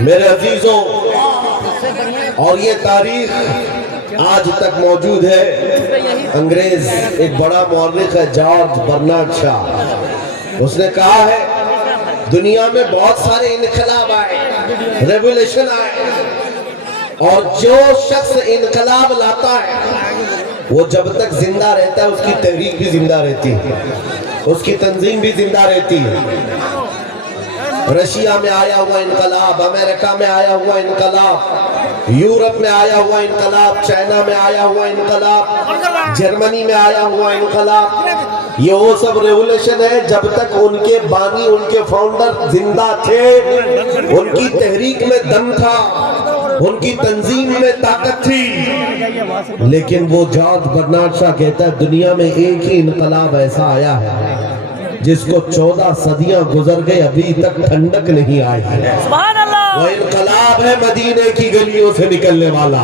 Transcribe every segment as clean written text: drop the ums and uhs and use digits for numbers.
میرے عزیزوں، اور یہ تاریخ آج تک موجود ہے۔ انگریز ایک بڑا مورخ ہے جارج برنارڈ شاہ، اس نے کہا ہے دنیا میں بہت سارے انقلاب آئے، ریولیشن آئے، اور جو شخص انقلاب لاتا ہے وہ جب تک زندہ رہتا ہے اس کی تحریک بھی زندہ رہتی ہے، اس کی تنظیم بھی زندہ رہتی ہے۔ رشیا میں آیا ہوا انقلاب، امریکہ میں آیا ہوا انقلاب، یورپ میں آیا ہوا انقلاب، چائنا میں آیا ہوا انقلاب، جرمنی میں آیا ہوا انقلاب، یہ وہ سب ریولیشن ہے جب تک ان کے بانی، ان کے فاؤنڈر زندہ تھے، ان کی تحریک میں دم تھا، ان کی تنظیم میں طاقت تھی۔ لیکن وہ جارج برنارڈ شاہ کہتا ہے دنیا میں ایک ہی انقلاب ایسا آیا ہے جس کو 14 صدیاں گزر گئے ابھی تک ٹھنڈک نہیں آئی ہے۔ وہ انقلاب ہے مدینے کی گلیوں سے نکلنے والا۔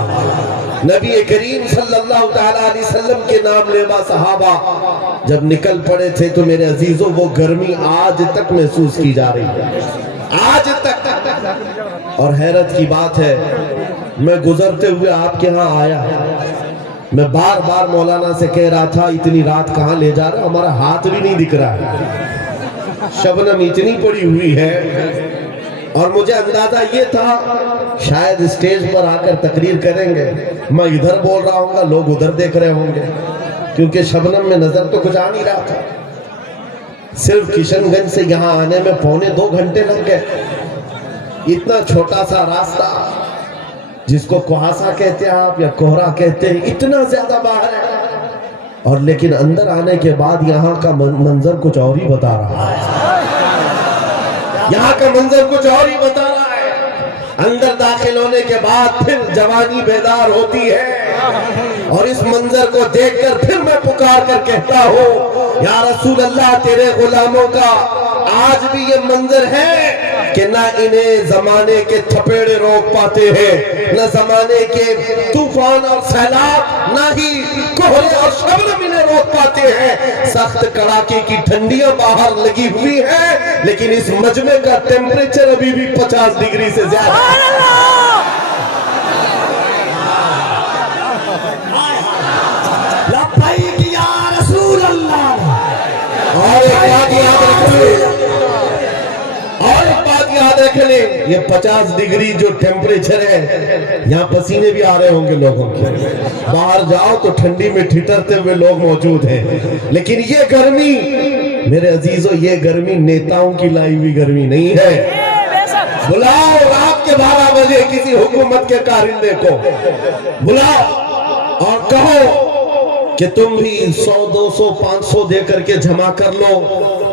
نبی کریم صلی اللہ تعالیٰ علیہ وسلم کے نام لیوا صحابہ جب نکل پڑے تھے تو میرے عزیزوں وہ گرمی آج تک محسوس کی جا رہی ہے، آج تک۔ اور حیرت کی بات ہے، میں گزرتے ہوئے آپ کے ہاں آیا، میں بار بار مولانا سے کہہ رہا تھا اتنی رات کہاں لے جا رہا، ہمارا ہاتھ بھی نہیں دکھ رہا ہے، شبنم اتنی پڑی ہوئی ہے۔ اور مجھے اندازہ یہ تھا شاید اسٹیج پر آ کر تقریر کریں گے، میں ادھر بول رہا ہوں گا، لوگ ادھر دیکھ رہے ہوں گے، کیونکہ شبنم میں نظر تو کچھ آ نہیں رہا تھا۔ صرف کشن گنج سے یہاں آنے میں 2.25 گھنٹے لگ گئے، اتنا چھوٹا سا راستہ جس کو کوہاسا کہتے ہیں آپ یا کوہرا کہتے ہیں، اتنا زیادہ باہر ہے، اور لیکن اندر آنے کے بعد یہاں کا منظر کچھ اور ہی بتا رہا ہے، یہاں کا منظر کچھ اور ہی بتا رہا ہے۔ اندر داخل ہونے کے بعد پھر جوانی بیدار ہوتی ہے، اور اس منظر کو دیکھ کر پھر میں پکار کر کہتا ہوں یا رسول اللہ تیرے غلاموں کا آج بھی یہ منظر ہے کہ نہ انہیں زمانے کے تھپیڑے روک پاتے ہیں، نہ زمانے کے طوفان اور سیلاب، نہ ہی کوہرے اور شبنم انہیں روک پاتے ہیں۔ سخت کڑاکے کی ٹھنڈیاں باہر لگی ہوئی ہیں، لیکن اس مجمع کا ٹیمپریچر ابھی بھی 50 ڈگری سے زیادہ ہے۔ لبیک یا رسول اللہ۔ اور ایک بات یاد رکھ لیں، یہ 50 ڈگری جو ٹیمپریچر ہے، یہاں پسینے بھی آ رہے ہوں گے لوگوں کے، باہر جاؤ تو ٹھنڈی میں ٹھٹرتے ہوئے لوگ موجود ہیں، لیکن یہ گرمی میرے عزیزوں، یہ گرمی نیتاؤں کی لائی ہوئی گرمی نہیں ہے۔ بلاؤ رات کے 12 بجے کسی حکومت کے کارندے کو، بلاؤ اور کہو کہ تم بھی 100 200 500 دے کر کے جمع کر لو،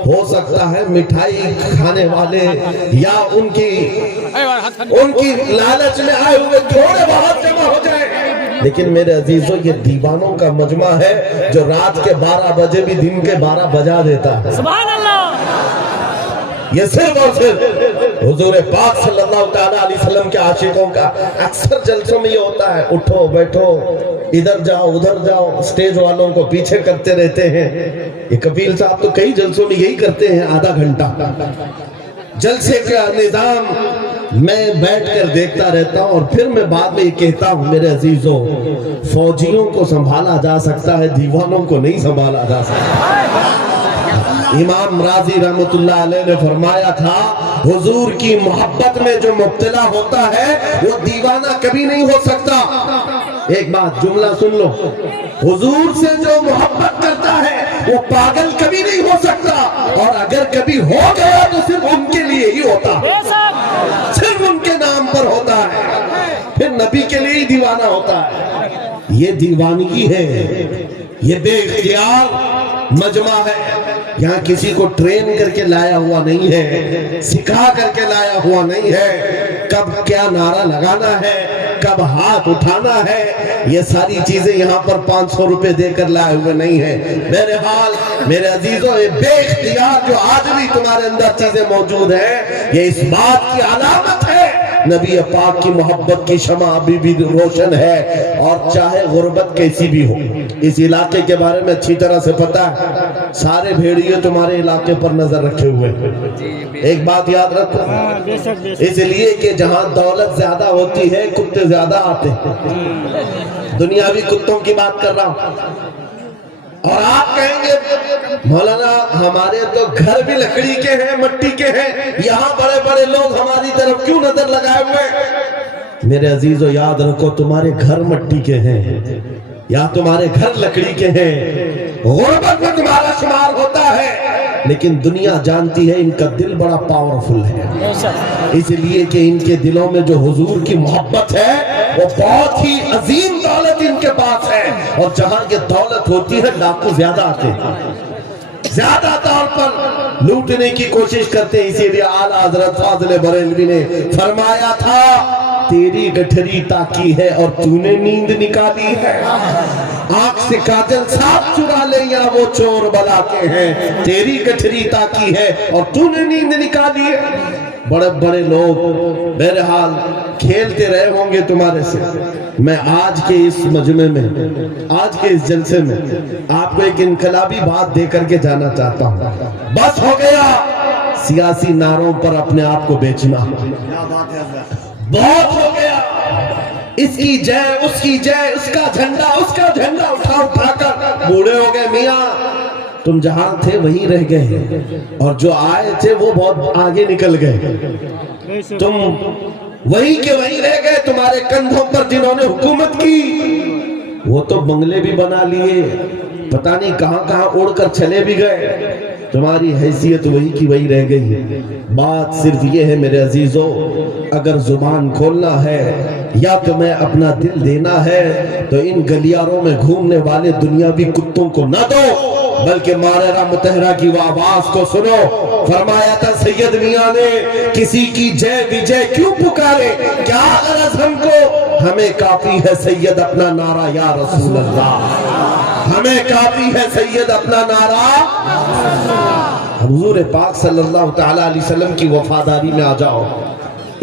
ہو سکتا ہے مٹھائی کھانے والے یا ان کی لالچ میں آئے ہوئے تھوڑے بہت جمع ہو جائے، لیکن میرے عزیزوں یہ دیوانوں کا مجمع ہے جو رات کے 12 بجے بھی دن کے 12 بجا دیتا ہے۔ سبحان اللہ۔ یہ صرف اور صرف حضور پاک صلی اللہ تعالیٰ علیہ وسلم کے عاشقوں کا اکثر جلسوں میں یہ ہوتا ہے، اٹھو بیٹھو، ادھر جاؤ ادھر جاؤ، سٹیج والوں کو پیچھے کرتے رہتے ہیں۔ یہ کپیل صاحب تو کئی جلسوں میں یہی کرتے ہیں، آدھا گھنٹہ جلسے کا نظام میں بیٹھ کر دیکھتا رہتا ہوں، اور پھر میں بعد میں یہ کہتا ہوں میرے عزیزوں، فوجیوں کو سنبھالا جا سکتا ہے، دیوانوں کو نہیں سنبھالا جا سکتا۔ امام راضی رحمت اللہ علیہ نے فرمایا تھا حضور کی محبت میں جو مبتلا ہوتا ہے وہ دیوانہ کبھی نہیں ہو سکتا۔ ایک بات جملہ سن لو، حضور سے جو محبت کرتا ہے وہ پاگل کبھی نہیں ہو سکتا، اور اگر کبھی ہو گیا تو صرف ان کے لیے ہی ہوتا ہے، صرف ان کے نام پر ہوتا ہے، پھر نبی کے لیے ہی دیوانہ ہوتا ہے۔ یہ دیوانگی ہے، یہ بے اختیار مجمع ہے، یہاں کسی کو ٹرین کر کے لایا ہوا نہیں ہے، سکھا کر کے لایا ہوا نہیں ہے، کب کیا نعرہ لگانا ہے، کب ہاتھ اٹھانا ہے، یہ ساری چیزیں یہاں پر 500 روپے دے کر لائے ہوئے نہیں ہیں۔ میرے حال میرے عزیزوں، یہ بے اختیار جو آج بھی تمہارے اندر چیزیں موجود ہیں، یہ اس بات کی علامت ہے نبی پاک کی محبت کی شمع ابھی بھی روشن ہے، اور چاہے غربت کیسی بھی ہو۔ اس علاقے کے بارے میں اچھی طرح سے پتا ہے، سارے بھیڑیے تمہارے علاقے پر نظر رکھے ہوئے ہیں۔ ایک بات یاد رکھو، اس لیے کہ جہاں دولت زیادہ ہوتی ہے کتے زیادہ آتے ہیں۔ دنیاوی کتوں کی بات کر رہا ہوں۔ اور آپ کہیں گے مولانا ہمارے تو گھر بھی لکڑی کے ہیں، مٹی کے ہیں، یہاں بڑے بڑے لوگ ہماری طرف کیوں نظر لگائے ہوئے ہیں؟ میرے عزیزو یاد رکھو، تمہارے گھر مٹی کے ہیں یا تمہارے گھر لکڑی کے ہیں، غربت میں تمہارا شمار ہوتا ہے، لیکن دنیا جانتی ہے ان کا دل بڑا پاورفل ہے، اس لیے کہ ان کے دلوں میں جو حضور کی محبت ہے وہ بہت ہی عظیم دولت ان کے پاس ہے۔ اور جہاں یہ دولت ہوتی ہے ڈاکو زیادہ آتے ہیں، زیادہ طور پر لوٹنے کی کوشش کرتے ہیں۔ اسی لیے اعلیٰ حضرت فاضل بریلوی نے فرمایا تھا، تیری گٹھری تاکی ہے اور تو نے نیند نکالی ہے، آنکھ سے کاجل صاف چرا لے یا وہ چور بلاتے ہیں، تیری گٹھری تاکی ہے اور تو نے نیند نکالی ہے۔ بڑے بڑے لوگ بہرحال کھیلتے رہے ہوں گے تمہارے سے۔ میں آج کے اس مجمع میں، آج کے اس جلسے میں آپ کو ایک انقلابی بات دے کر کے جانا چاہتا ہوں۔ بس ہو گیا سیاسی نعروں پر اپنے آپ کو بیچنا، بہت ہو گیا۔ اس کی جے، اس کی جے، اس کا جھنڈا اٹھا اٹھا کر بوڑھے ہو گئے۔ میاں تم جہاں تھے وہیں رہ گئے، اور جو آئے تھے وہ بہت آگے نکل گئے، تم وہیں کے وہیں رہ گئے۔ تمہارے کندھوں پر جنہوں نے حکومت کی وہ تو بنگلے بھی بنا لیے، پتہ نہیں کہاں کہاں اڑ کر چلے بھی گئے، تمہاری حیثیت وہی کی وہی رہ گئی۔ بات صرف یہ ہے میرے عزیزو، اگر زبان کھولنا ہے یا تمہیں اپنا دل دینا ہے تو ان گلیاروں میں گھومنے والے دنیاوی کتوں کو نہ دو، بلکہ ماررہ متحرہ کی وہ آواز کو سنو۔ فرمایا تھا سید میاں نے، کسی کی جے وجے کیوں پکارے، کیا غرض ہم کو، ہمیں کافی ہے سید اپنا نعرہ یا رسول اللہ، ہمیں کافی ہے سید اپنا نعرہ۔ حضور پاک صلی اللہ تعالیٰ علیہ وسلم کی وفاداری میں آ جاؤ۔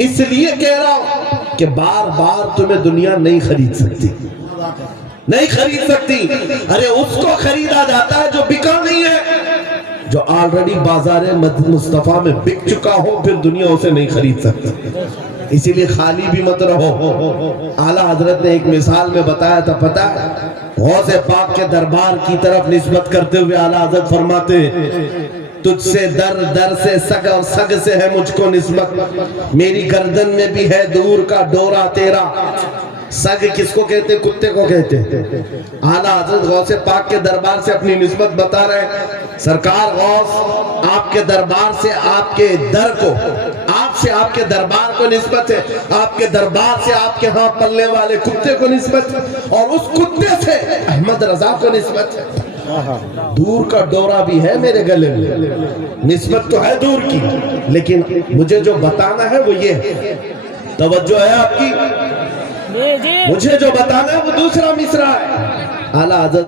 اس لیے کہہ رہا ہوں کہ بار بار تمہیں دنیا نہیں خرید سکتی، نہیں خرید سکتی۔ ارے اس کو خریدا جاتا ہے جو بکا نہیں ہے، جو آلریڈی بازار مصطفیٰ میں بک چکا ہو، پھر دنیا اسے نہیں خرید سکتی۔ اسی لیے خالی بھی مت رہو۔ اعلیٰ حضرت نے ایک مثال میں بتایا تھا، پتہ ہے غوث پاک کے دربار کی طرف نسبت کرتے ہوئے اعلیٰ حضرت فرماتے ہیں، تجھ سے در در سے سگ اور سگ سے ہے مجھ کو نسبت، میری گردن میں بھی ہے دور کا ڈورا تیرا۔ سگ کس کو کہتے ہیں؟ کتے کو کہتے ہیں۔ اعلیٰ حضرت غوث پاک کے دربار سے اپنی نسبت بتا رہے ہیں، سرکار غوث آپ کے دربار سے آپ کے در کو، آپ سے آپ کے دربار کو نسبت ہے، آپ کے دربار سے آپ کے ہاں پلنے والے کتے کو نسبت ہے، اور اس کتے سے احمد رضا کو نسبت ہے۔ دور کا ڈورا بھی ہے میرے گلے میں، نسبت تو ہے دور کی، لیکن مجھے جو بتانا ہے وہ یہ ہے۔ توجہ ہے آپ کی؟ مجھے جو بتانا ہے وہ دوسرا مصرع ہے۔ اعلیٰ حضرت